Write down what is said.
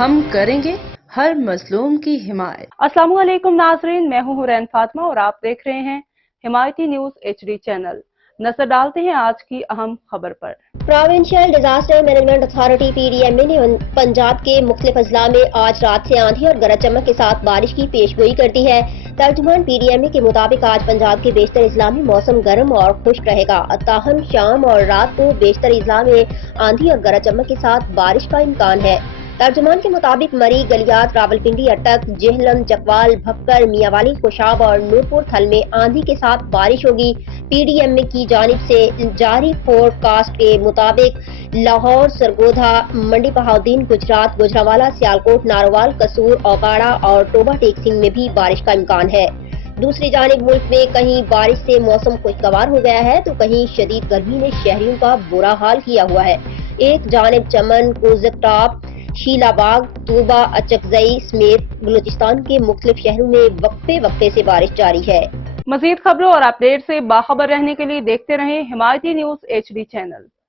ہم کریں گے ہر مظلوم کی حمایت۔ السلام علیکم ناظرین، میں ہوں حورین فاطمہ اور آپ دیکھ رہے ہیں حمایتی نیوز HD چینل۔ نظر ڈالتے ہیں آج کی اہم خبر پر۔ Provincial disaster management authority PDMA نے پنجاب کے مختلف اضلاع میں آج رات سے آندھی اور گرج چمک کے ساتھ بارش کی پیش گوئی کر دی ہے۔ ترجمان PDMA کے مطابق آج پنجاب کے بیشتر اضلاع میں موسم گرم اور خشک رہے گا، تاہم شام اور رات کو بیشتر اضلاع میں آندھی اور گرج چمک کے ساتھ بارش کا امکان ہے۔ ترجمان کے مطابق مری، گلیات، راولپنڈی، اٹک، جہلم، چکوال، بھکر، میاں والی، خوشاب اور نورپور تھل میں آندھی کے ساتھ بارش ہوگی۔ PDMA کی جانب سے جاری فور کاسٹ کے مطابق لاہور، سرگودھا، منڈی بہاؤالدین، گجرات، گوجرانوالہ، سیالکوٹ، ناروال، قصور، اوکاڑہ اور ٹوبہ ٹیک سنگھ میں بھی بارش کا امکان ہے۔ دوسری جانب ملک میں کہیں بارش سے موسم خوشگوار ہو گیا ہے تو کہیں شدید گرمی نے شہریوں کا برا حال کیا ہوا ہے۔ ایک جانب چمن، کوزک ٹاپ، شیلا باغ، طوبہ، اچکزئی سمیت بلوچستان کے مختلف شہروں میں وقفے سے بارش جاری ہے۔ مزید خبروں اور اپڈیٹ سے باخبر رہنے کے لیے دیکھتے رہیں حمایتی نیوز HD چینل۔